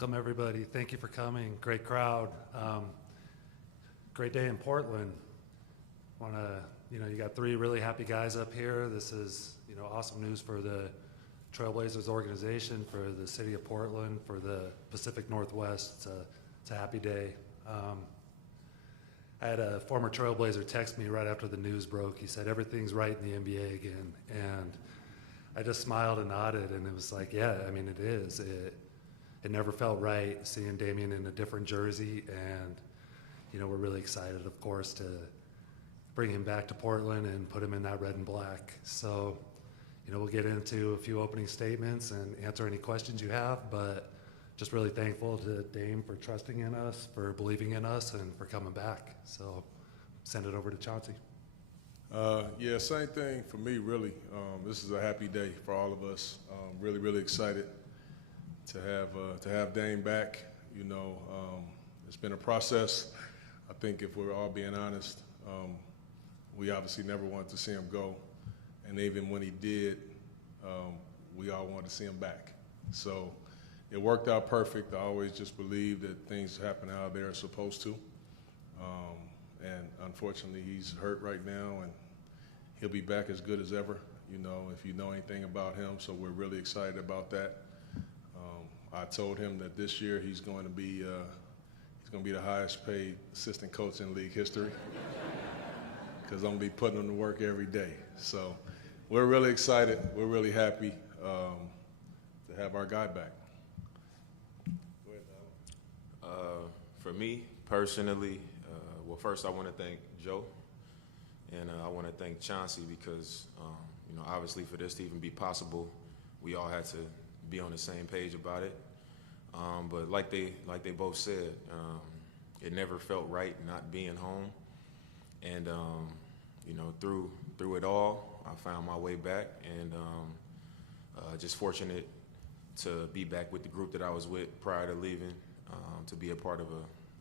Welcome, everybody. Thank you for coming. Great crowd. Great day in Portland. You got three really happy guys up here. This is, awesome news for the Trailblazers organization, for the city of Portland, for the Pacific Northwest. It's a happy day. I had a former Trailblazer text me right after the news broke. He said, everything's right in the NBA again. And I just smiled and nodded, and it was like, yeah, it is. It never felt right seeing Damian in a different jersey, and, we're really excited, of course, to bring him back to Portland and put him in that red and black. So, we'll get into a few opening statements and answer any questions you have, but just really thankful to Dame for trusting in us, for believing in us, and for coming back. So send it over to Chauncey. Yeah, same thing for me, really. This is a happy day for all of us. Really, really excited to have Dame back. It's been a process. I think if we're all being honest, we obviously never wanted to see him go. And even when he did, we all wanted to see him back. So it worked out perfect. I always just believe that things happen how they're supposed to. And unfortunately, he's hurt right now, and he'll be back as good as ever, if you know anything about him. So we're really excited about that. I told him that this year he's going to be the highest paid assistant coach in league history because I'm going to be putting him to work every day. So we're really excited. We're really happy to have our guy back. Go ahead, For me, personally, first I want to thank Joe, and I want to thank Chauncey because, obviously for this to even be possible, we all had to be on the same page about it. But like they both said, it never felt right not being home, and through it all, I found my way back, and just fortunate to be back with the group that I was with prior to leaving, to be a part of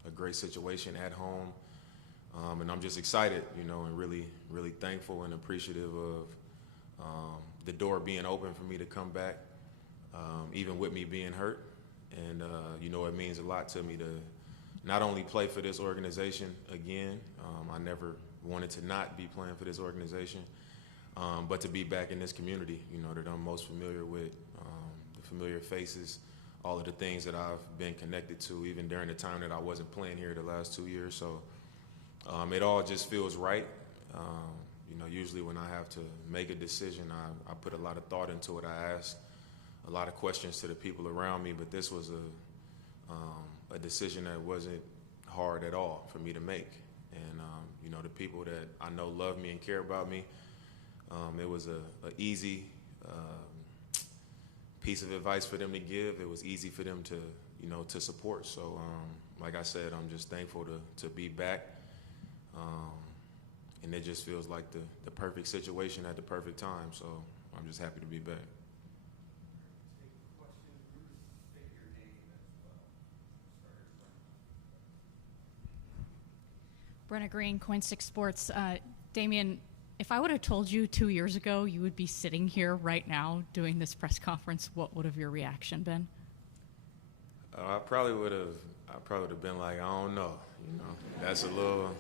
a great situation at home. And I'm just excited, and really, really thankful and appreciative of the door being open for me to come back, even with me being hurt. And, it means a lot to me to not only play for this organization again. I never wanted to not be playing for this organization, but to be back in this community, that I'm most familiar with, the familiar faces, all of the things that I've been connected to, even during the time that I wasn't playing here the last 2 years. So it all just feels right. Usually when I have to make a decision, I put a lot of thought into it. I ask a lot of questions to the people around me, but this was a decision that wasn't hard at all for me to make. And, the people that I know love me and care about me, it was a easy piece of advice for them to give. It was easy for them to support. So, like I said, I'm just thankful to be back. And it just feels like the perfect situation at the perfect time. So I'm just happy to be back. Brenna Green, Coin 6 Sports. Damian, if I would have told you 2 years ago you would be sitting here right now doing this press conference, what would have your reaction been? I probably would have been like, I don't know. That's a little.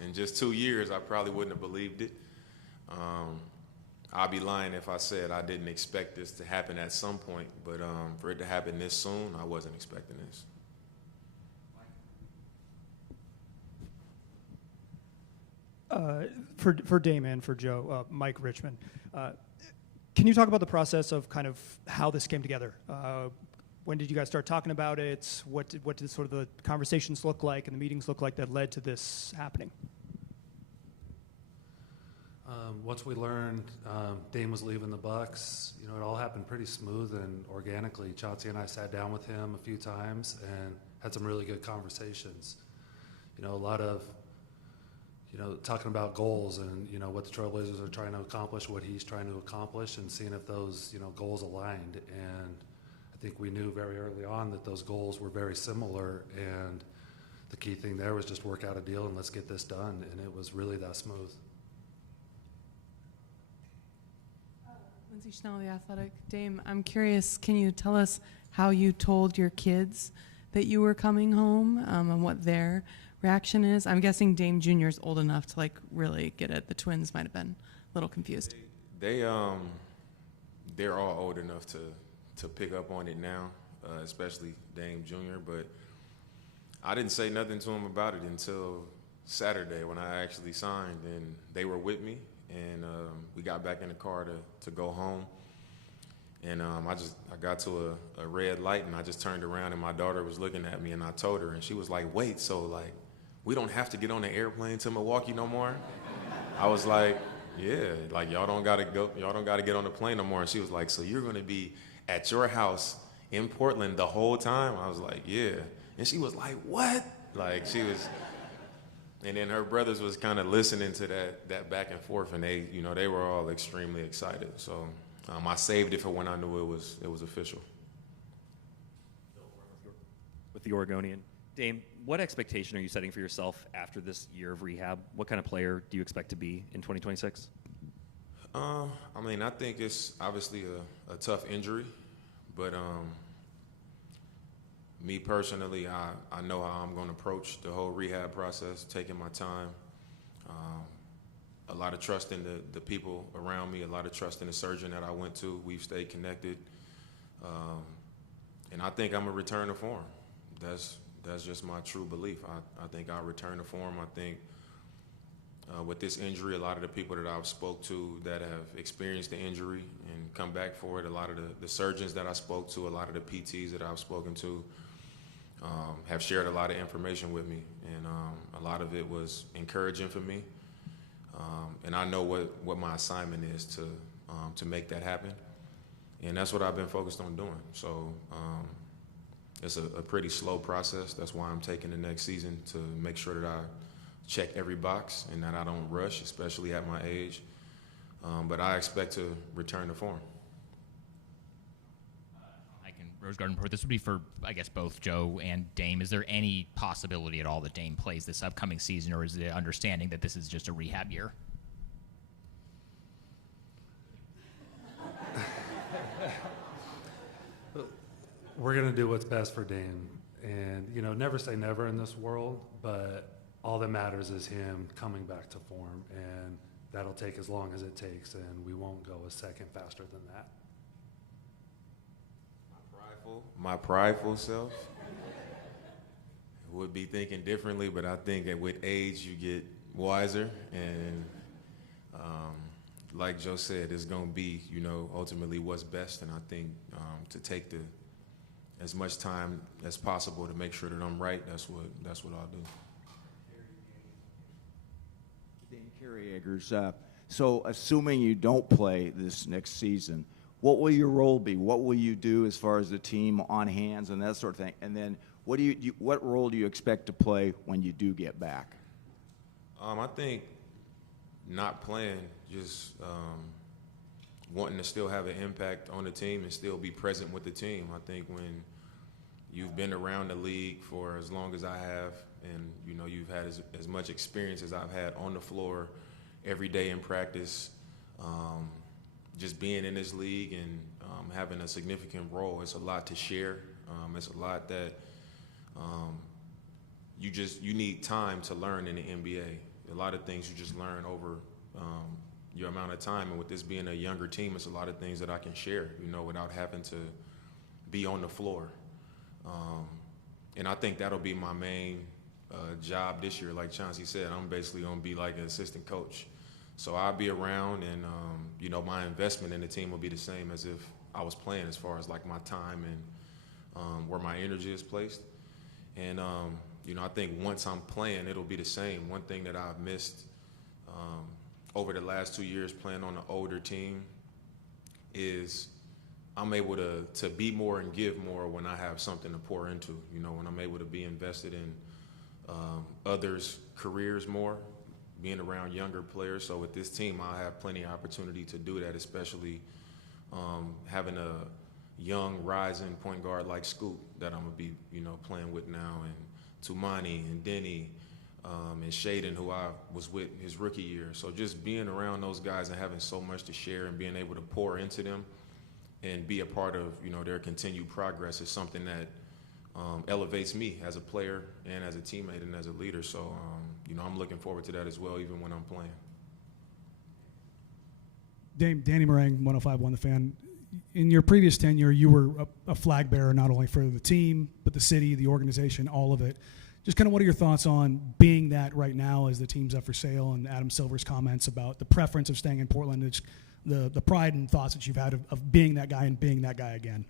In just 2 years, I probably wouldn't have believed it. I'd be lying if I said I didn't expect this to happen at some point, but for it to happen this soon, I wasn't expecting this. For Dame and for Joe, Mike Richmond, can you talk about the process of kind of how this came together? When did you guys start talking about it? What did sort of the conversations look like and the meetings look like that led to this happening? Once we learned Dame was leaving the Bucks, it all happened pretty smooth and organically. Chauncey and I sat down with him a few times and had some really good conversations. A lot of talking about goals and, what the Trailblazers are trying to accomplish, what he's trying to accomplish, and seeing if those, goals aligned. And I think we knew very early on that those goals were very similar, and the key thing there was just work out a deal and let's get this done, and it was really that smooth. Lindsay Schnell, The Athletic. Dame, I'm curious, can you tell us how you told your kids that you were coming home, and what their reaction is? I'm guessing Dame Jr. is old enough to like really get it. The twins might have been a little confused. They're all old enough to pick up on it now, especially Dame Jr., but I didn't say nothing to them about it until Saturday when I actually signed, and they were with me, and we got back in the car to go home. And I got to a red light, and I just turned around, and my daughter was looking at me, and I told her, and she was like, "Wait, so like we don't have to get on the airplane to Milwaukee no more?" I was like, "Yeah, like y'all don't gotta get on the plane no more." And she was like, "So you're gonna be at your house in Portland the whole time?" I was like, "Yeah." And she was like, "What?" Like she was, and then her brothers was kind of listening to that back and forth, and they were all extremely excited. So I saved it for when I knew it was official. With the Oregonian. Dame, what expectation are you setting for yourself after this year of rehab? What kind of player do you expect to be in 2026? I mean, I think it's obviously a tough injury, but me personally, I know how I'm going to approach the whole rehab process, taking my time. A lot of trust in the people around me, a lot of trust in the surgeon that I went to. We've stayed connected. And I think I'm going to return to form. That's just my true belief. I think I'll return to form. I think with this injury, a lot of the people that I've spoke to that have experienced the injury and come back for it, a lot of the surgeons that I spoke to, a lot of the PTs that I've spoken to have shared a lot of information with me. And a lot of it was encouraging for me. And I know what my assignment is to make that happen. And that's what I've been focused on doing. So it's a pretty slow process. That's why I'm taking the next season to make sure that I check every box and that I don't rush, especially at my age. But I expect to return to form. Rose Garden Report. This would be for, I guess, both Joe and Dame. Is there any possibility at all that Dame plays this upcoming season, or is the understanding that this is just a rehab year? We're going to do what's best for Dame. And, never say never in this world, but all that matters is him coming back to form. And that'll take as long as it takes, and we won't go a second faster than that. My prideful self would be thinking differently, but I think that with age you get wiser, and like Joe said, it's going to be, ultimately what's best, and I think to take as much time as possible to make sure that I'm right, that's what I'll do. Dame Carey Eggers, so assuming you don't play this next season, what will your role be? What will you do as far as the team on hands and that sort of thing? And then what role do you expect to play when you do get back? I think not playing, just wanting to still have an impact on the team and still be present with the team. I think when you've been around the league for as long as I have, and you've had as much experience as I've had on the floor every day in practice, just being in this league and having a significant role, it's a lot to share. It's a lot that you need time to learn in the NBA. A lot of things you just learn over your amount of time. And with this being a younger team, it's a lot of things that I can share, without having to be on the floor. And I think that'll be my main job this year. Like Chauncey said, I'm basically going to be like an assistant coach. So I'll be around, and my investment in the team will be the same as if I was playing, as far as like my time and where my energy is placed. And I think once I'm playing, it'll be the same. One thing that I've missed over the last 2 years playing on an older team is I'm able to be more and give more when I have something to pour into. When I'm able to be invested in others' careers more, being around younger players. So with this team, I'll have plenty of opportunity to do that, especially having a young, rising point guard like Scoop that I'm going to be, playing with now, and Tumani and Denny, and Shaden, who I was with his rookie year. So just being around those guys and having so much to share and being able to pour into them and be a part of, their continued progress is something that elevates me as a player and as a teammate and as a leader. So, I'm looking forward to that as well, even when I'm playing. Danny Meringue, 105.1 The Fan. In your previous tenure, you were a flag bearer not only for the team, but the city, the organization, all of it. Just kind of what are your thoughts on being that right now as the team's up for sale, and Adam Silver's comments about the preference of staying in Portland, it's the pride and thoughts that you've had of being that guy and being that guy again?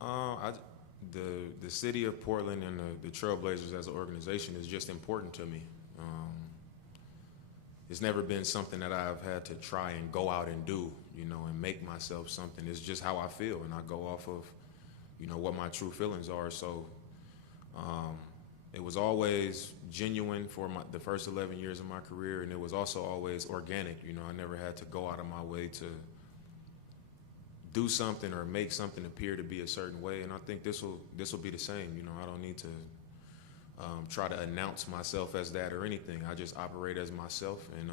The city of Portland and the Trailblazers as an organization is just important to me. It's never been something that I've had to try and go out and do, and make myself something. It's just how I feel, and I go off of, what my true feelings are. So it was always genuine for the first 11 years of my career, and it was also always organic. I never had to go out of my way to do something or make something appear to be a certain way, and I think this will be the same. I don't need to try to announce myself as that or anything. I just operate as myself, and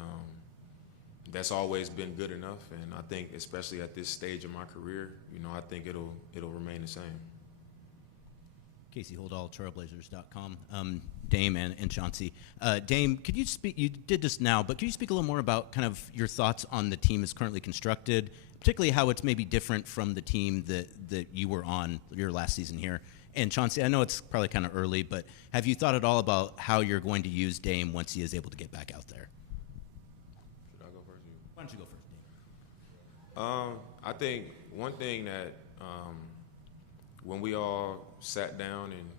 that's always been good enough. And I think, especially at this stage of my career, I think it'll remain the same. Casey Holdall, Trailblazers.com. Dame and Chauncey. Dame, could you speak? You did this now, but could you speak a little more about kind of your thoughts on the team as currently constructed, particularly how it's maybe different from the team that you were on your last season here? And Chauncey, I know it's probably kind of early, but have you thought at all about how you're going to use Dame once he is able to get back out there? Should I go first? Why don't you go first, Dame? I think one thing that when we all sat down and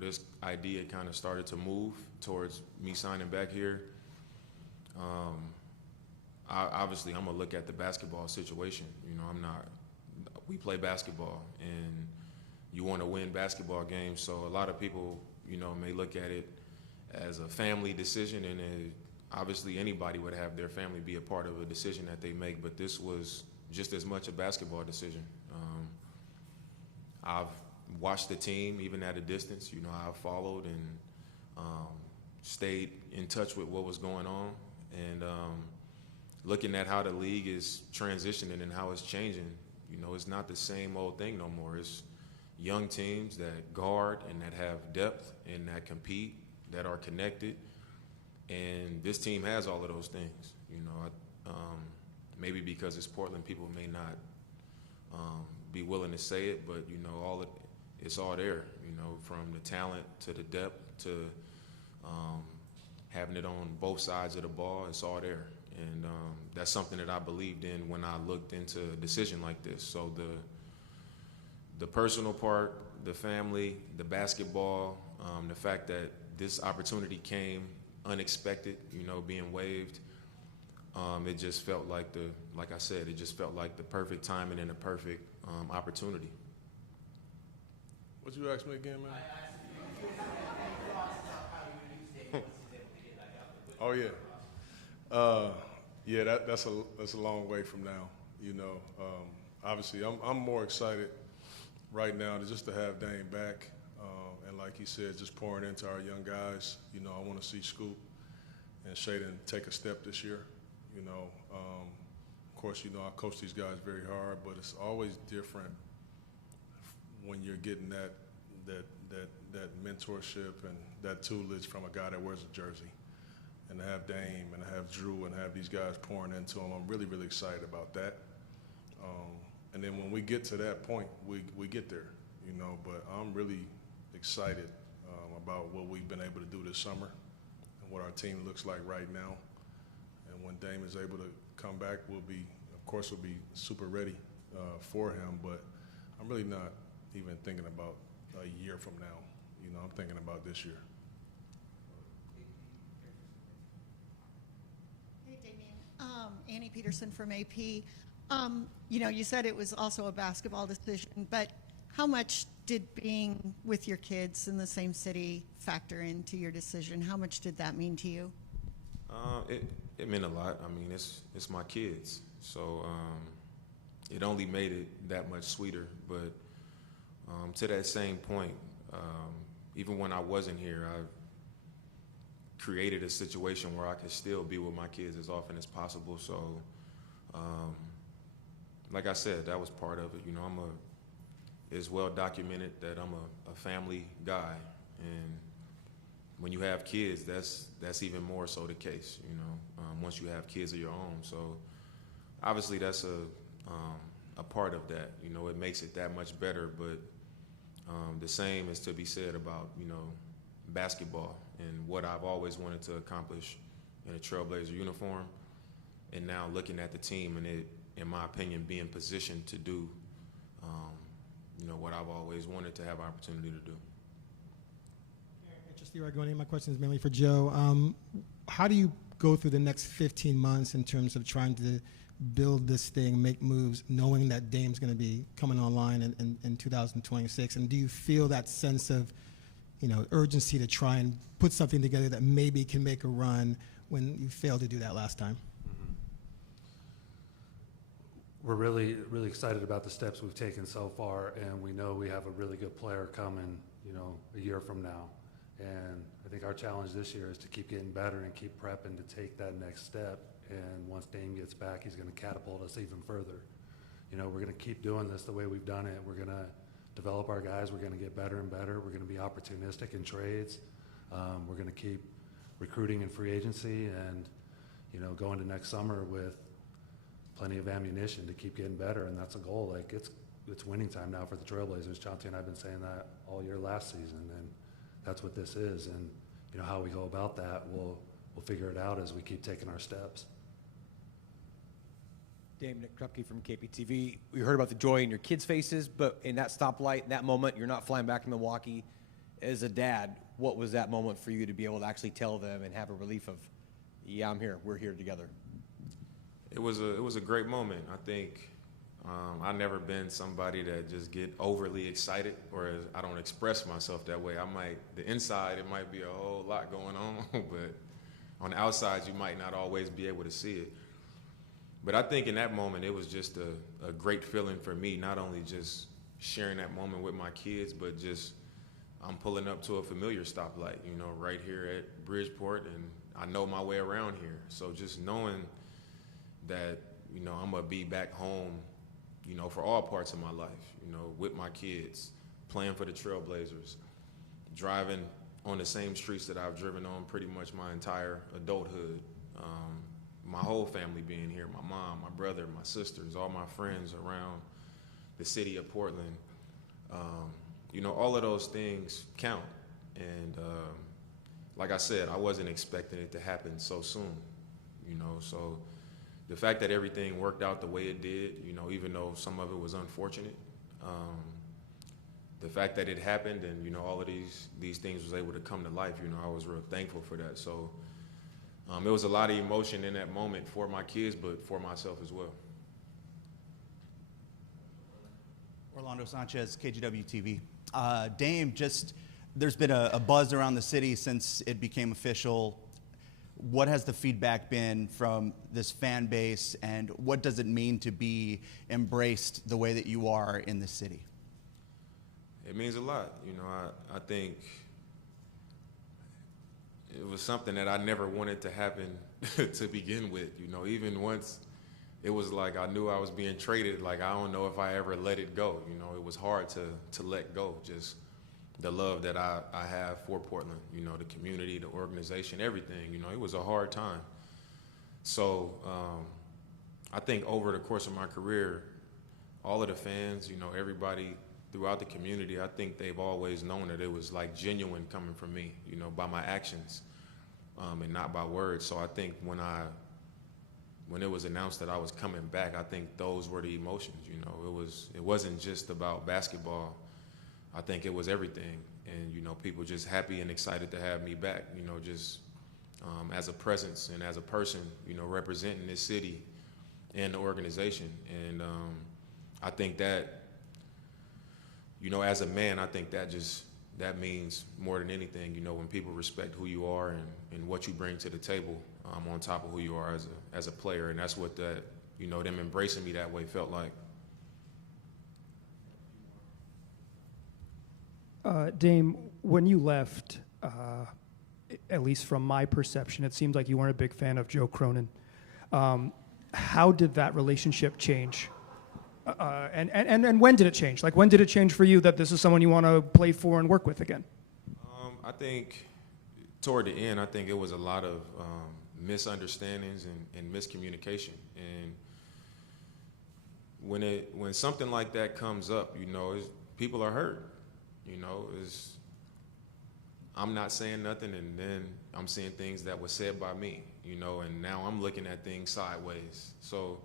this idea kind of started to move towards me signing back here, obviously I'm gonna look at the basketball situation. We play basketball and you want to win basketball games. So a lot of people, may look at it as a family decision, and obviously anybody would have their family be a part of a decision that they make, but this was just as much a basketball decision. I've watched the team even at a distance. I've followed and stayed in touch with what was going on, and looking at how the league is transitioning and how it's changing. It's not the same old thing no more. It's young teams that guard and that have depth and that compete, that are connected, and this team has all of those things. Maybe because it's Portland, people may not be willing to say it, but it's all there. From the talent to the depth to having it on both sides of the ball, it's all there, and that's something that I believed in when I looked into a decision like this. So the personal part, the family, the basketball, the fact that this opportunity came unexpected, being waived, it just felt like like I said, it just felt like the perfect timing and the perfect opportunity. What you asked me again, man? Oh yeah, yeah. That's a long way from now. Obviously, I'm more excited right now to have Dame back, and like he said, just pouring into our young guys. I want to see Scoop and Shaden take a step this year. Of course, I coach these guys very hard, but it's always different when you're getting that mentorship and that tutelage from a guy that wears a jersey. And to have Dame and to have Drew and have these guys pouring into him, I'm really, really excited about that. And then when we get to that point, we get there, but I'm really excited about what we've been able to do this summer and what our team looks like right now. And when Dame is able to come back, we'll be super ready for him, but I'm really not even thinking about a year from now. I'm thinking about this year. Hey, Damian. Annie Peterson from AP. You said it was also a basketball decision, but how much did being with your kids in the same city factor into your decision? How much did that mean to you? It meant a lot. I mean, it's my kids, so it only made it that much sweeter. But to that same point, even when I wasn't here, created a situation where I could still be with my kids as often as possible. So, like I said, that was part of it. You know, it's well documented that I'm a family guy, and when you have kids, that's even more so the case. You know, once you have kids of your own. So, obviously, that's a part of that. You know, it makes it that much better. But the same is to be said about, you know, basketball and what I've always wanted to accomplish in a Trailblazer uniform, and now looking at the team and it, in my opinion, being positioned to do, you know, what I've always wanted to have opportunity to do. Just the Oregonian. My question is mainly for Joe. How do you go through the next 15 months in terms of trying to build this thing, make moves, knowing that Dame's going to be coming online in 2026? And do you feel that sense of, you know, urgency to try and put something together that maybe can make a run when you failed to do that last time? We're really, really excited about the steps we've taken so far, and we know we have a really good player coming, you know, a year from now. And I think our challenge this year is to keep getting better and keep prepping to take that next step. And once Dame gets back, he's going to catapult us even further. You know, we're going to keep doing this the way we've done it. We're going to develop our guys. We're going to get better and better. We're going to be opportunistic in trades. We're going to keep recruiting in free agency, and, you know, go into next summer with plenty of ammunition to keep getting better. And that's a goal. Like, it's winning time now for the Trailblazers. Chauncey and I have been saying that all year last season, and that's what this is. And, you know, how we go about that, we'll figure it out as we keep taking our steps. Dame, Nick Krupke from KPTV. We heard about the joy in your kids' faces, but in that stoplight, in that moment, you're not flying back to Milwaukee. As a dad, what was that moment for you to be able to actually tell them and have a relief of, yeah, I'm here, we're here together? It was a great moment. I think I've never been somebody that just get overly excited, or I don't express myself that way. The inside, it might be a whole lot going on, but on the outside, you might not always be able to see it. But I think in that moment, it was just a great feeling for me, not only just sharing that moment with my kids, but just I'm pulling up to a familiar stoplight, you know, right here at Bridgeport, and I know my way around here. So just knowing that, you know, I'm going to be back home, you know, for all parts of my life, you know, with my kids, playing for the Trailblazers, driving on the same streets that I've driven on pretty much my entire adulthood. My whole family being here, my mom, my brother, my sisters, all my friends around the city of Portland. You know, all of those things count. And like I said, I wasn't expecting it to happen so soon, you know. So the fact that everything worked out the way it did, you know, even though some of it was unfortunate, the fact that it happened and, you know, all of these things was able to come to life, you know, I was real thankful for that. So it was a lot of emotion in that moment for my kids, but for myself as well. Orlando Sanchez, KGW TV. Dame, there's been a buzz around the city since it became official. What has the feedback been from this fan base, and what does it mean to be embraced the way that you are in the city? It means a lot. You know, I think it was something that I never wanted to happen to begin with. You know, even once it was like I knew I was being traded, like I don't know if I ever let it go. You know, it was hard to let go, just the love that I have for Portland, you know, the community, the organization, everything. You know, it was a hard time. So I think over the course of my career, all of the fans, you know, everybody throughout the community, I think they've always known that it was like genuine coming from me, you know, by my actions and not by words. So I think when it was announced that I was coming back, I think those were the emotions, you know. It wasn't just about basketball. I think it was everything. And, you know, people just happy and excited to have me back, you know, just as a presence and as a person, you know, representing this city and the organization. And I think that, you know, as a man, I think that means more than anything, you know, when people respect who you are and what you bring to the table on top of who you are as a player. And that's what that, you know, them embracing me that way felt like. Dame, when you left, at least from my perception, it seems like you weren't a big fan of Joe Cronin. How did that relationship change? And when did it change? Like, when did it change for you that this is someone you want to play for and work with again? I think toward the end, I think it was a lot of misunderstandings and miscommunication. And when something like that comes up, you know, people are hurt. You know, I'm not saying nothing, and then I'm seeing things that were said by me, you know, and now I'm looking at things sideways. So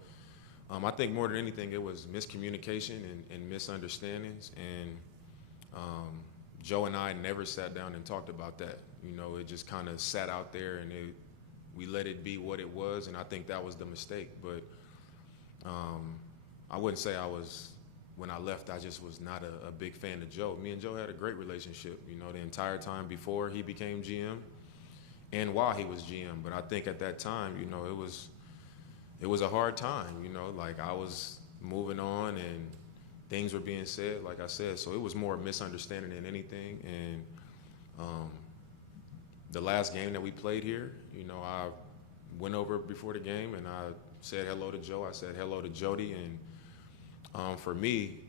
I think more than anything, it was miscommunication and misunderstandings. And Joe and I never sat down and talked about that. You know, it just kind of sat out there, and we let it be what it was, and I think that was the mistake. But I wouldn't say when I left, I just was not a big fan of Joe. Me and Joe had a great relationship, you know, the entire time before he became GM and while he was GM. But I think at that time, you know, it was a hard time, you know, like I was moving on and things were being said, like I said. So it was more a misunderstanding than anything. And the last game that we played here, you know, I went over before the game and I said hello to Joe. I said hello to Jody. And for me,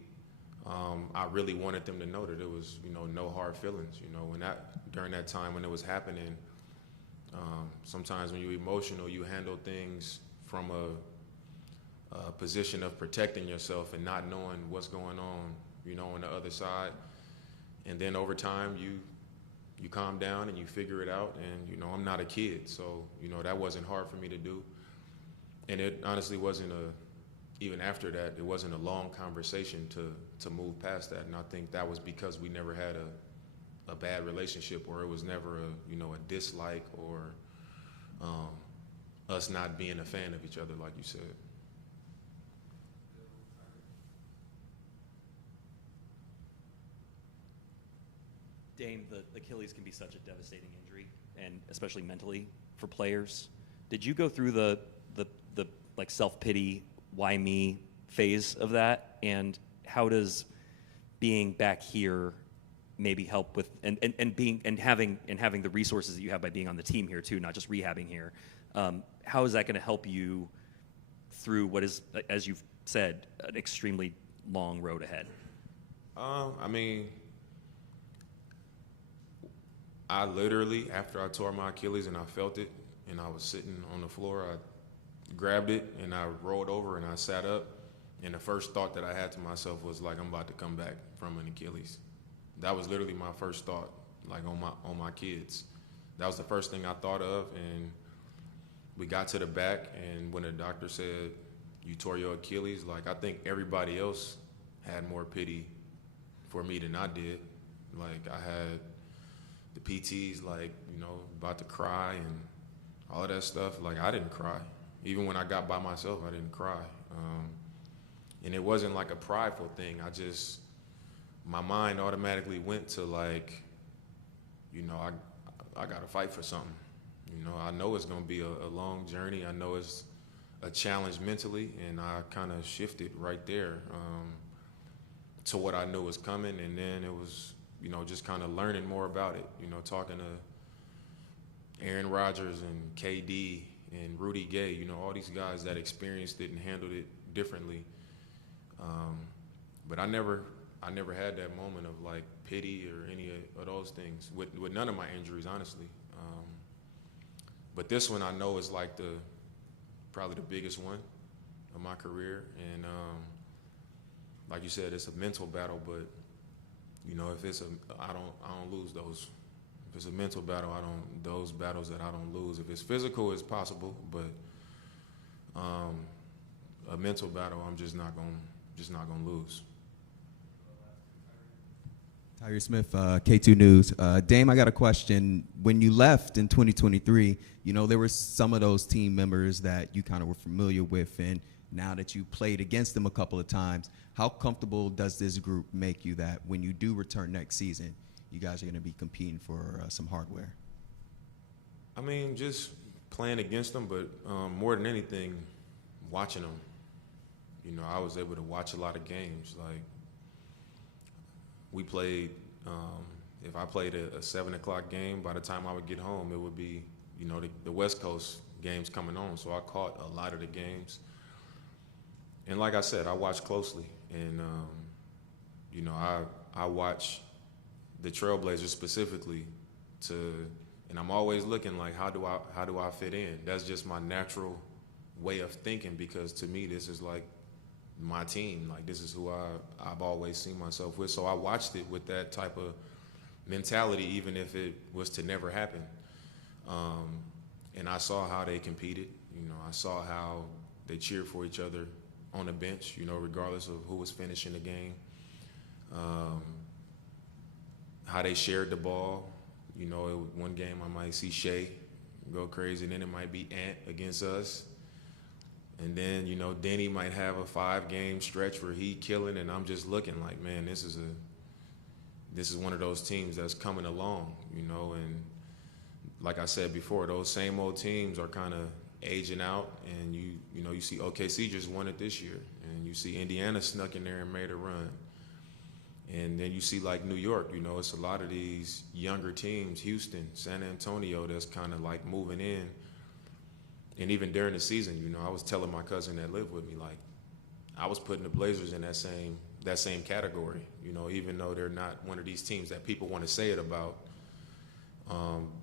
I really wanted them to know that it was, you know, no hard feelings. You know, during that time when it was happening, sometimes when you're emotional, you handle things from a position of protecting yourself and not knowing what's going on, you know, on the other side. And then over time, you calm down and you figure it out. And, you know, I'm not a kid, so, you know, that wasn't hard for me to do. And it honestly wasn't even after that, it wasn't a long conversation to move past that. And I think that was because we never had a bad relationship, or it was never a dislike or us not being a fan of each other, like you said. Dame, the Achilles can be such a devastating injury, and especially mentally for players. Did you go through the like self-pity, why me phase of that? And how does being back here maybe help with and having the resources that you have by being on the team here too, not just rehabbing here? How is that going to help you through what is, as you've said, an extremely long road ahead? I mean, I literally, after I tore my Achilles and I felt it, and I was sitting on the floor, I grabbed it and I rolled over and I sat up, and the first thought that I had to myself was like, I'm about to come back from an Achilles. That was literally my first thought, like on my kids. That was the first thing I thought of. And we got to the back, and when the doctor said, you tore your Achilles, like, I think everybody else had more pity for me than I did. Like, I had the PTs, like, you know, about to cry and all of that stuff. Like, I didn't cry. Even when I got by myself, I didn't cry. And it wasn't like a prideful thing. My mind automatically went to, like, you know, I got to fight for something. You know, I know it's going to be a long journey. I know it's a challenge mentally, and I kind of shifted right there to what I knew was coming. And then it was, you know, just kind of learning more about it, you know, talking to Aaron Rodgers and KD and Rudy Gay, you know, all these guys that experienced it and handled it differently. But I never had that moment of, like, pity or any of those things with none of my injuries, honestly. But this one I know is like probably the biggest one of my career. And like you said, it's a mental battle, but, you know, if I don't lose those. If it's a mental battle, those battles that I don't lose. If it's physical, it's possible, but a mental battle, I'm just not gonna lose. Tyre Smith, K2 News. Dame, I got a question. When you left in 2023, you know, there were some of those team members that you kind of were familiar with, and now that you played against them a couple of times, how comfortable does this group make you that when you do return next season, you guys are going to be competing for some hardware? I mean, just playing against them, but more than anything, watching them. You know, I was able to watch a lot of games. Like, we played if I played a 7 o'clock game, by the time I would get home, it would be, you know, the West Coast games coming on. So I caught a lot of the games. And like I said, I watch closely. And, you know, I watch the Trailblazers specifically and I'm always looking like, how do I fit in? That's just my natural way of thinking, because to me, this is like my team. Like, this is who I've always seen myself with. So I watched it with that type of mentality, even if it was to never happen. And I saw how they competed. You know, I saw how they cheered for each other on the bench, you know, regardless of who was finishing the game. How they shared the ball. You know, one game I might see Shea go crazy, and then it might be Ant against us. And then, you know, Denny might have a 5-game stretch where he killing, and I'm just looking like, man, this is one of those teams that's coming along, you know. And like I said before, those same old teams are kind of aging out, and you know, you see OKC just won it this year, and you see Indiana snuck in there and made a run. And then you see like New York, you know, it's a lot of these younger teams, Houston, San Antonio, that's kind of like moving in. And even during the season, you know, I was telling my cousin that lived with me, like, I was putting the Blazers in that same category, you know, even though they're not one of these teams that people want to say it about.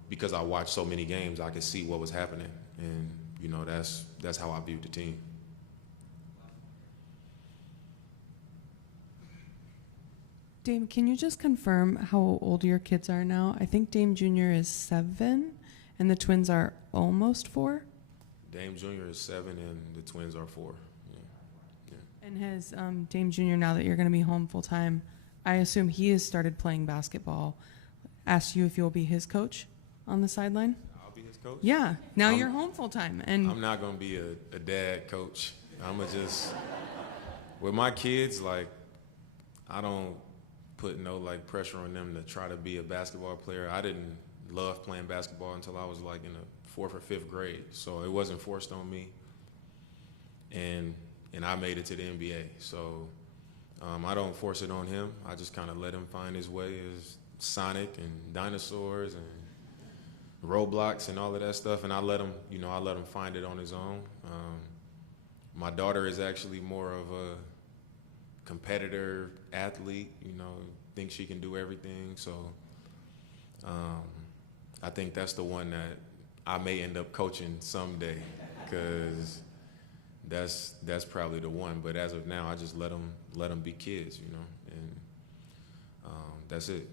Because I watched so many games, I could see what was happening. And, you know, that's how I viewed the team. Dame, can you just confirm how old your kids are now? I think Dame Jr. is 7, and the twins are almost 4. Dame Jr. is 7, and the twins are 4. Yeah. And has Dame Jr., now that you're going to be home full time, I assume he has started playing basketball, asked you if you'll be his coach on the sideline? I'll be his coach? Yeah. Now you're home full time. And I'm not going to be a dad coach. I'm going to just, with my kids, like, I don't put no like pressure on them to try to be a basketball player. I didn't love playing basketball until I was like in the 4th or 5th grade, so it wasn't forced on me. And I made it to the NBA, so I don't force it on him. I just kind of let him find his way as Sonic and dinosaurs and Roblox and all of that stuff, and I let him find it on his own. My daughter is actually more of a competitor athlete, you know, thinks she can do everything. So I think that's the one that I may end up coaching someday, because that's probably the one. But as of now, I just let them be kids, you know, and that's it.